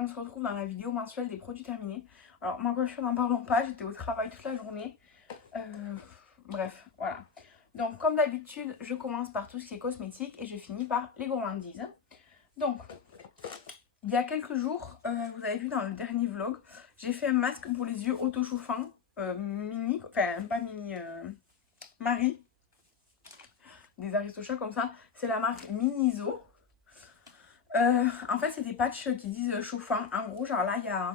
on se retrouve dans la vidéo mensuelle des produits terminés. Alors ma coiffure, n'en parlons pas, j'étais au travail toute la journée. Bref, voilà. Donc comme d'habitude, je commence par tout ce qui est cosmétique et je finis par les gourmandises. Donc, il y a quelques jours, vous avez vu dans le dernier vlog, j'ai fait un masque pour les yeux auto-chauffants, mini, enfin pas mini, Marie, des Aristochats comme ça. C'est la marque Miniso. En fait, c'est des patchs qui disent chauffant. En gros, genre là, il y a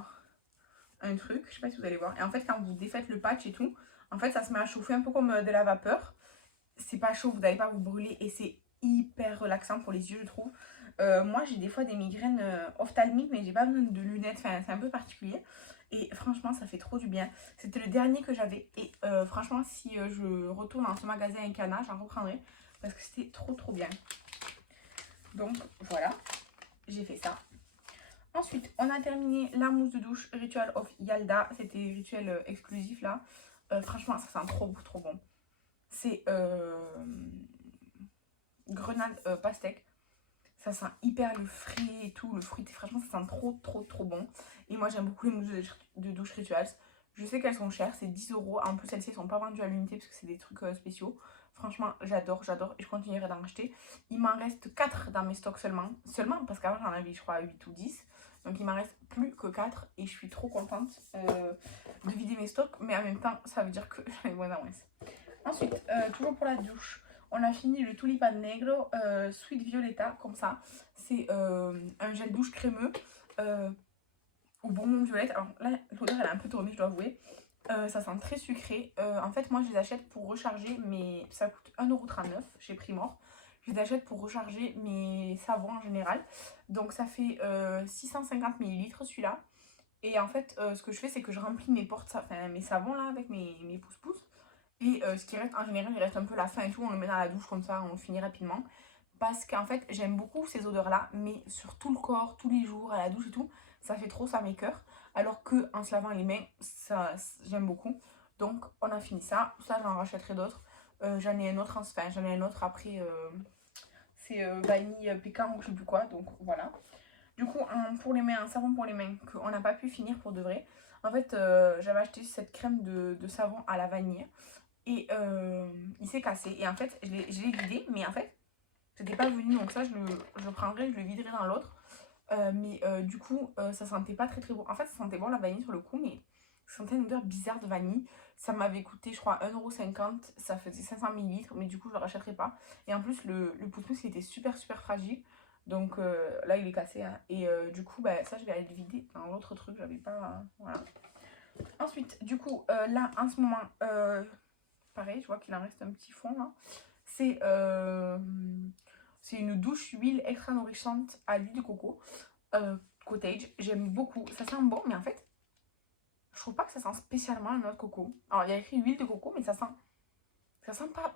un truc, je sais pas si vous allez voir. Et en fait, quand vous défaites le patch et tout, en fait, ça se met à chauffer un peu comme de la vapeur. C'est pas chaud, vous n'allez pas vous brûler et c'est hyper relaxant pour les yeux, je trouve. Moi, j'ai des fois des migraines ophtalmiques, mais j'ai pas besoin de lunettes. Enfin, c'est un peu particulier. Et franchement, ça fait trop du bien. C'était le dernier que j'avais. Et franchement, si je retourne dans ce magasin avec Cana, j'en reprendrai. Parce que c'était trop bien. Donc, voilà. J'ai fait ça. Ensuite, on a terminé la mousse de douche Ritual of Yalda. C'était rituel exclusif là. Franchement, ça sent trop bon. C'est grenade pastèque. Ça sent hyper le frais et tout, le fruité. Franchement, ça sent trop bon. Et moi, j'aime beaucoup les mousses de douche Rituals. Je sais qu'elles sont chères, c'est 10 euros. En plus, celles-ci ne sont pas vendues à l'unité parce que c'est des trucs spéciaux. Franchement, j'adore et je continuerai d'en acheter. Il m'en reste 4 dans mes stocks seulement. Seulement parce qu'avant, j'en avais, je crois, 8 ou 10. Donc, il m'en reste plus que 4 et je suis trop contente de vider mes stocks. Mais en même temps, ça veut dire que j'en ai moins en moins. Ensuite, toujours pour la douche, on a fini le Tulipan Negro Sweet Violetta, comme ça. C'est un gel douche crémeux au bonbon violette. Alors là, l'odeur elle est un peu tournée, je dois avouer. Ça sent très sucré. En fait, moi, je les achète pour recharger, mais ça coûte 1,39 € chez Primor. Je les achète pour recharger mes savons en général. Donc, ça fait 650 ml celui-là. Et en fait, ce que je fais, c'est que je remplis mes savons là avec mes pouces-pouces. Et ce qui reste, en général, il reste un peu la fin et tout. On le met dans la douche comme ça, on finit rapidement. Parce qu'en fait, j'aime beaucoup ces odeurs-là, mais sur tout le corps, tous les jours, à la douche et tout, ça fait trop, ça m'écoeure. Alors que en se lavant les mains, ça, j'aime beaucoup. Donc, on a fini ça. Ça, j'en rachèterai d'autres. J'en ai un autre, enfin, j'en ai un autre après. C'est vanille pécan ou je sais plus quoi. Donc, voilà. Du coup, pour les mains, un savon pour les mains qu'on n'a pas pu finir pour de vrai. En fait, j'avais acheté cette crème de savon à la vanille. Et il s'est cassé. Et en fait, je l'ai vidé, mais en fait, c'était pas venu. Donc ça, je le prendrai, je le viderai dans l'autre. Mais du coup, ça sentait pas très bon. En fait, ça sentait bon la vanille sur le coup, mais ça sentait une odeur bizarre de vanille. Ça m'avait coûté, je crois, 1,50 €. Ça faisait 500 ml, mais du coup, je le rachèterai pas. Et en plus, le pouce-pouce, il était super fragile. Donc là, il est cassé. Hein. Et du coup, bah, ça, je vais aller le vider dans l'autre truc. J'avais pas. Voilà. Ensuite, du coup, là, en ce moment, pareil, je vois qu'il en reste un petit fond là. C'est une douche huile extra nourrissante à l'huile de coco. Cottage, j'aime beaucoup. Ça sent bon, mais en fait, je trouve pas que ça sent spécialement la noix de coco. Alors, il y a écrit huile de coco, mais ça sent ça sent pas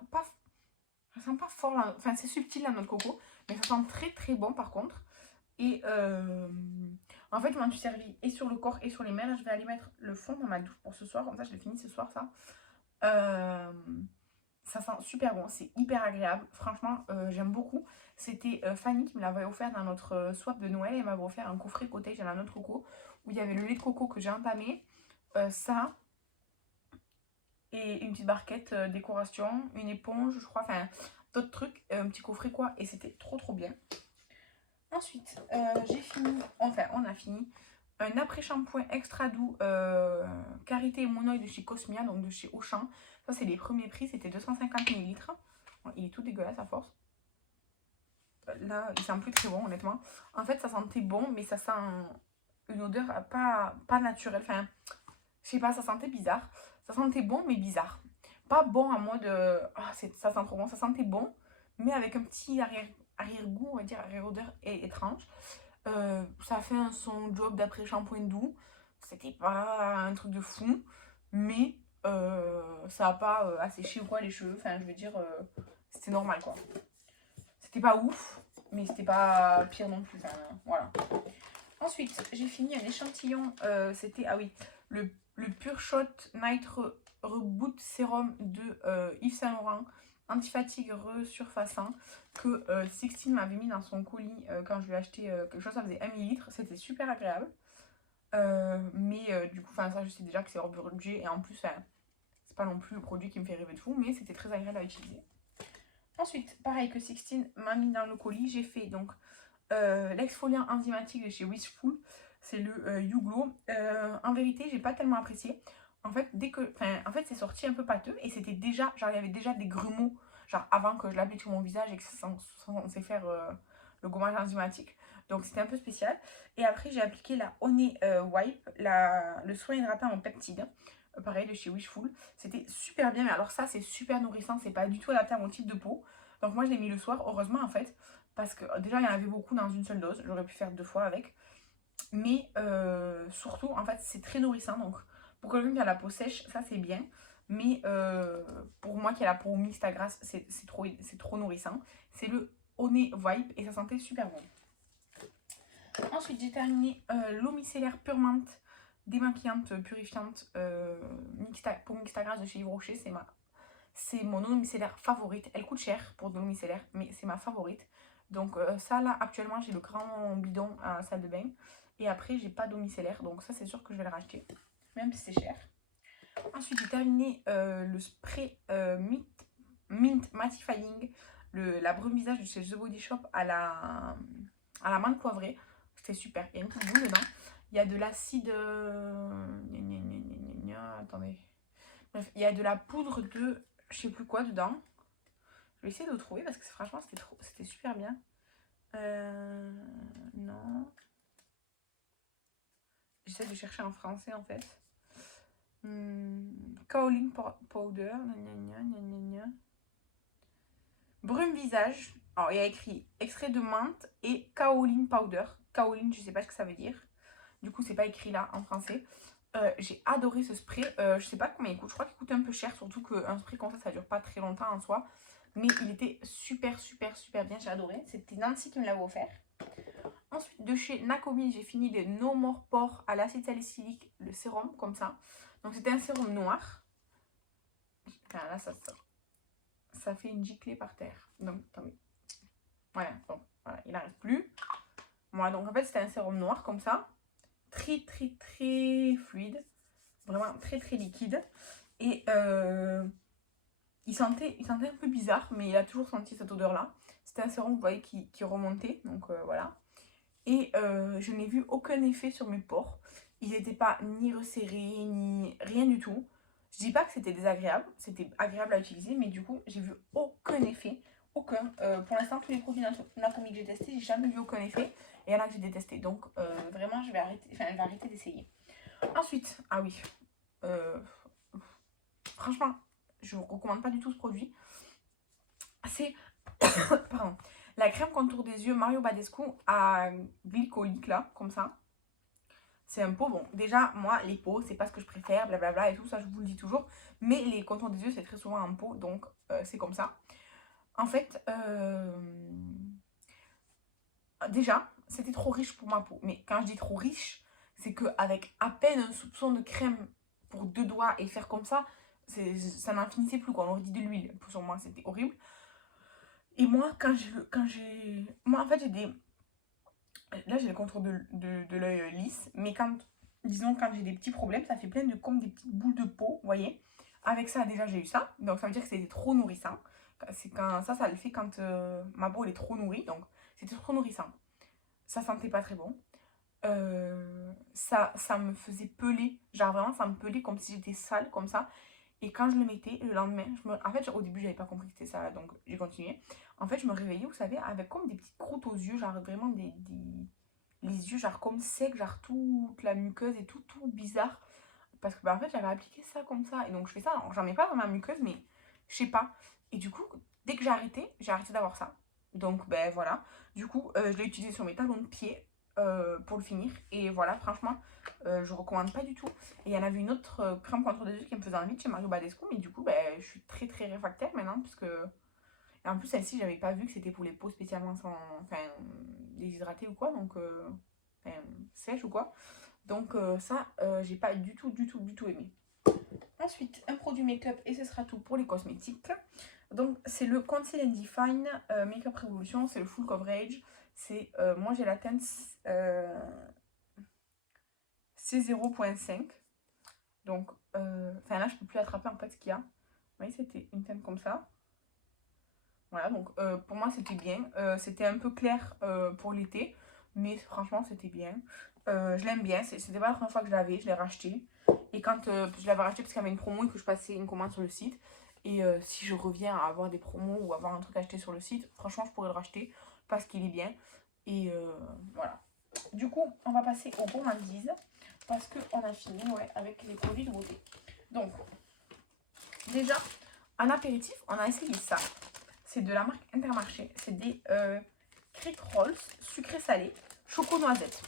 fort. Enfin, c'est subtil la noix de coco, mais ça sent très bon par contre. Et en fait, je m'en suis servi et sur le corps et sur les mains. Là, je vais aller mettre le fond dans ma douche pour ce soir. Comme ça, je l'ai fini ce soir, ça. Ça sent super bon, c'est hyper agréable. Franchement, j'aime beaucoup. C'était Fanny qui me l'avait offert dans notre swap de Noël. Elle m'avait offert un coffret cottage à la noix de coco où il y avait le lait de coco que j'ai entamé, ça et une petite barquette décoration, une éponge, je crois, enfin d'autres trucs, un petit coffret quoi. Et c'était trop bien. Ensuite, j'ai fini, enfin on a fini un après-shampoing extra doux Karité et Mon Oeil de chez Cosmia, donc de chez Auchan. Ça, c'est les premiers prix, c'était 250 ml. Bon, il est tout dégueulasse à force. Là, il sent plus très bon, honnêtement. En fait, ça sentait bon, mais ça sent une odeur pas naturelle. Enfin, je sais pas, ça sentait bizarre. Ça sentait bon, mais bizarre. Pas bon en mode ça sent trop bon. Ça sentait bon, mais avec un petit arrière-goût, on va dire, arrière-odeur étrange. Ça a fait son job d'après-shampoing doux. C'était pas un truc de fou, mais ça a pas asséché ou quoi les cheveux. Enfin, je veux dire, c'était normal quoi. C'était pas ouf, mais c'était pas pire non plus. Enfin, voilà. Ensuite, j'ai fini un échantillon. C'était, ah oui, le Pure Shot Night Reboot Serum de Yves Saint Laurent anti-fatigue resurfaçant que Sixtine m'avait mis dans son colis quand je lui ai acheté quelque chose, ça faisait 1 ml. C'était super agréable. Mais du coup, ça je sais déjà que c'est hors budget et en plus, c'est pas non plus le produit qui me fait rêver de fou, mais c'était très agréable à utiliser. Ensuite, pareil que Sixtine m'a mis dans le colis, j'ai fait donc l'exfoliant enzymatique de chez Wishful, c'est le You Glow. En vérité, j'ai pas tellement apprécié. En fait, en fait, c'est sorti un peu pâteux et c'était déjà, genre il y avait déjà des grumeaux, genre avant que je l'applique sur mon visage et que c'est censé faire le gommage enzymatique. Donc c'était un peu spécial. Et après, j'ai appliqué la Honey Wipe, le soin hydratant en peptide. Pareil de chez Wishful. C'était super bien, mais alors ça, c'est super nourrissant, c'est pas du tout adapté à mon type de peau. Donc moi, je l'ai mis le soir, heureusement en fait, parce que déjà, il y en avait beaucoup dans une seule dose. J'aurais pu faire 2 fois avec. Mais surtout, en fait, c'est très nourrissant. Donc, pour quelqu'un qui a la peau sèche, ça c'est bien. Mais pour moi qui a la peau mixte à grasse, c'est trop nourrissant. C'est le Honey Vibe et ça sentait super bon. Ensuite, j'ai terminé l'eau micellaire Pure Menthe démaquillante, purifiante pour mixte à grasse de chez Yves Rocher. C'est mon eau micellaire favorite. Elle coûte cher pour de l'eau micellaire, mais c'est ma favorite. Donc ça là, actuellement, j'ai le grand bidon à la salle de bain. Et après, j'ai pas d'eau micellaire. Donc ça, c'est sûr que je vais le racheter, même si c'est cher. Ensuite, j'ai terminé le spray Mint Mattifying, la brume visage de chez The Body Shop à la menthe poivrée. C'était super. Il y a une petite boule dedans. Il y a de l'acide... Attendez. Bref, il y a de la poudre de je sais plus quoi dedans. Je vais essayer de le trouver parce que franchement, c'était super bien. Non. J'essaie de chercher en français en fait. Kaolin Powder. Brume visage. Alors, il y a écrit extrait de menthe et kaolin powder. Kaolin, je sais pas ce que ça veut dire. Du coup, c'est pas écrit là en français. J'ai adoré ce spray. Je sais pas combien il coûte. Je crois qu'il coûte un peu cher. Surtout qu'un spray comme ça dure pas très longtemps en soi. Mais il était super bien. J'ai adoré. C'était Nancy qui me l'avait offert. Ensuite, de chez Nakomi, j'ai fini les No More Pores à l'acide salicylique, le sérum, comme ça. Donc, c'était un sérum noir. Enfin, là, ça fait une giclée par terre. Donc, attendez. Voilà, bon, voilà, il n'arrive plus. Voilà, donc en fait, c'était un sérum noir, comme ça. Très fluide. Vraiment très liquide. Et il sentait un peu bizarre, mais il a toujours senti cette odeur-là. C'était un sérum, vous voyez, qui remontait. Donc, voilà. Et je n'ai vu aucun effet sur mes pores. Ils n'étaient pas ni resserrés, ni rien du tout. Je dis pas que c'était désagréable, c'était agréable à utiliser, mais du coup, j'ai vu aucun effet. Aucun. Pour l'instant, tous les produits Nakomi que j'ai testés, j'ai jamais vu aucun effet. Et il y en a que j'ai détesté. Donc, vraiment, je vais arrêter d'essayer. Ensuite, ah oui. Franchement, je ne recommande pas du tout ce produit. C'est pardon, la crème contour des yeux Mario Badescu à glycolique là, comme ça. C'est un pot, bon, déjà, moi, les pots, c'est pas ce que je préfère, blablabla et tout, ça, je vous le dis toujours. Mais les contours des yeux, c'est très souvent un pot, donc c'est comme ça. En fait, déjà, c'était trop riche pour ma peau. Mais quand je dis trop riche, c'est qu'avec à peine un soupçon de crème pour 2 doigts et faire comme ça, ça n'en finissait plus, quoi. On aurait dit de l'huile. Sur moi, c'était horrible. Et moi, moi, en fait, j'ai des... Là, j'ai le contour de l'œil lisse, mais disons, quand j'ai des petits problèmes, ça fait plein de comme des petites boules de peau, vous voyez. Avec ça, déjà, j'ai eu ça, donc ça veut dire que c'était trop nourrissant. C'est quand ça le fait quand ma peau elle est trop nourrie, donc c'était trop nourrissant. Ça sentait pas très bon. Ça me faisait peler, genre vraiment, ça me pelait comme si j'étais sale, comme ça. Et quand je le mettais, le lendemain, en fait, au début, j'avais pas compris que c'était ça, donc j'ai continué. En fait, je me réveillais, vous savez, avec comme des petites croûtes aux yeux, genre vraiment les yeux, genre comme secs, genre toute la muqueuse et tout bizarre. Parce que, bah, en fait, j'avais appliqué ça comme ça. Et donc, je fais ça, j'en mets pas dans ma muqueuse, mais je sais pas. Et du coup, dès que j'ai arrêté d'avoir ça. Donc, ben voilà. Du coup, je l'ai utilisé sur mes talons de pied pour le finir. Et voilà, franchement, je recommande pas du tout. Et il y en avait une autre crème contre des yeux qui me faisait envie de chez Mario Badescu. Mais du coup, ben, je suis très réfractaire maintenant. Puisque... Et en plus, celle-ci, j'avais pas vu que c'était pour les peaux spécialement enfin, déshydratées ou quoi. Donc, enfin, sèches ou quoi. Donc, ça, j'ai pas du tout aimé. Ensuite, un produit make-up et ce sera tout pour les cosmétiques. Donc c'est le Conceal and Define Makeup Revolution, c'est le full coverage. C'est moi j'ai la teinte C0.5. Donc enfin là je peux plus attraper en fait ce qu'il y a. Vous voyez, c'était une teinte comme ça. Voilà, donc pour moi c'était bien. C'était un peu clair pour l'été, mais franchement c'était bien. Je l'aime bien, c'était pas la première fois que je l'avais, je l'ai racheté. Et quand je l'avais racheté parce qu'il y avait une promo et que je passais une commande sur le site. Et si je reviens à avoir des promos ou avoir un truc acheté sur le site, franchement je pourrais le racheter parce qu'il est bien. Et voilà. Du coup, on va passer aux gourmandises parce qu'on a fini avec les produits de beauté. Donc, déjà, en apéritif, on a essayé ça. C'est de la marque Intermarché. C'est des Crick Rolls sucré salé, choco noisette.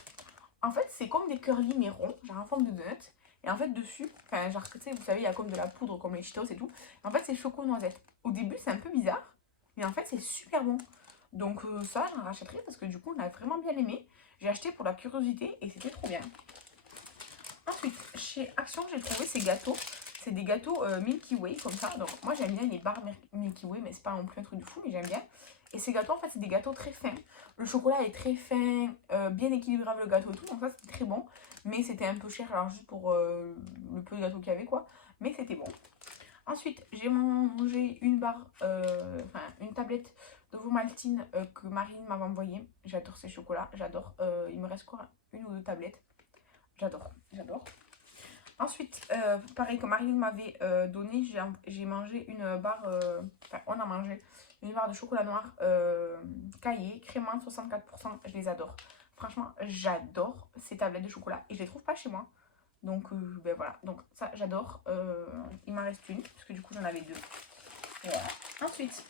En fait, c'est comme des curly mais ronds, genre en forme de donut. Et en fait, dessus, enfin, genre, tu sais, vous savez, il y a comme de la poudre, comme les Cheetos et tout. Et en fait, c'est choco noisette. Au début, c'est un peu bizarre, mais en fait, c'est super bon. Donc, ça, j'en rachèterai parce que du coup, on a vraiment bien aimé. J'ai acheté pour la curiosité et c'était trop bien. Ensuite, chez Action, j'ai trouvé ces gâteaux. C'est des gâteaux Milky Way comme ça. Donc moi j'aime bien les barres Milky Way, mais c'est pas non plus un truc de fou, mais j'aime bien. Et ces gâteaux en fait c'est des gâteaux très fins. Le chocolat est très fin, bien équilibré avec le gâteau et tout. Donc ça c'était très bon. Mais c'était un peu cher alors juste pour le peu de gâteau qu'il y avait quoi. Mais c'était bon. Ensuite j'ai mangé une barre, enfin une tablette de Vomaltine que Marine m'avait envoyée. J'adore ces chocolats, j'adore. Il me reste quoi, une ou deux tablettes. J'adore, j'adore. Ensuite, pareil que Marilyn m'avait donné, j'ai mangé une barre, enfin on a mangé une barre de chocolat noir caillé, crémante 64%, je les adore. Franchement, j'adore ces tablettes de chocolat et je les trouve pas chez moi. Donc ben voilà, donc ça j'adore. Il m'en reste une, parce que du coup j'en avais deux. Voilà. Ensuite,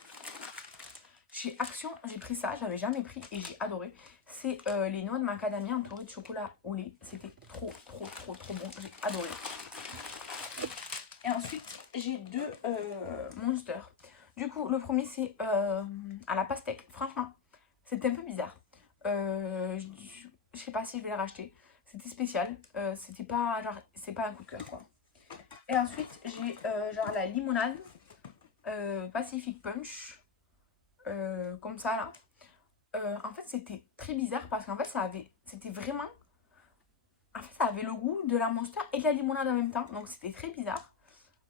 chez Action, j'ai pris ça, j'avais jamais pris et j'ai adoré. C'est les noix de macadamia entourées de chocolat au lait. C'était trop bon, j'ai adoré. Et ensuite, j'ai deux Monster. Du coup, le premier, c'est à la pastèque. Franchement, c'était un peu bizarre. Je sais pas si je vais le racheter. C'était spécial. C'était pas, genre, c'est pas un coup de cœur, quoi. Et ensuite, j'ai genre la limonade Pacific Punch. Comme ça, là. En fait, c'était très bizarre parce qu'en fait, c'était vraiment... En fait, ça avait le goût de la Monster et de la limonade en même temps. Donc, c'était très bizarre.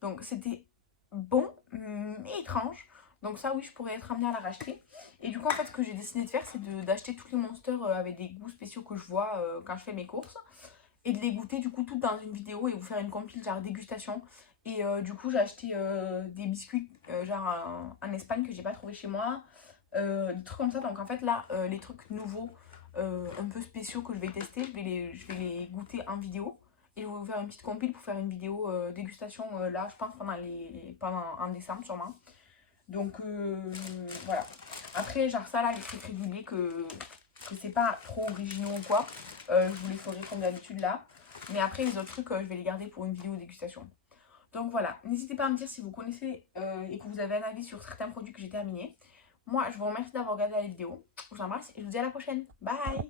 Donc, c'était bon, mais étrange. Donc ça, oui, je pourrais être amenée à la racheter. Et du coup, en fait, ce que j'ai décidé de faire, c'est d'acheter tous les Monsters avec des goûts spéciaux que je vois quand je fais mes courses. Et de les goûter, du coup, toutes dans une vidéo et vous faire une compile, genre dégustation. Et du coup, j'ai acheté des biscuits, genre en Espagne, que j'ai pas trouvé chez moi. Des trucs comme ça. Donc en fait, là, les trucs nouveaux, un peu spéciaux que je vais tester, je vais les goûter en vidéo. Et je vais vous faire une petite compile pour faire une vidéo dégustation là, je pense, pendant en décembre sûrement. Donc voilà. Après, genre ça là, les trucs réguliers que c'est pas trop originaux ou quoi, je vous les ferai comme d'habitude là. Mais après, les autres trucs, je vais les garder pour une vidéo dégustation. Donc voilà, n'hésitez pas à me dire si vous connaissez et que vous avez un avis sur certains produits que j'ai terminés. Moi, je vous remercie d'avoir regardé la vidéo. Je vous embrasse et je vous dis à la prochaine. Bye!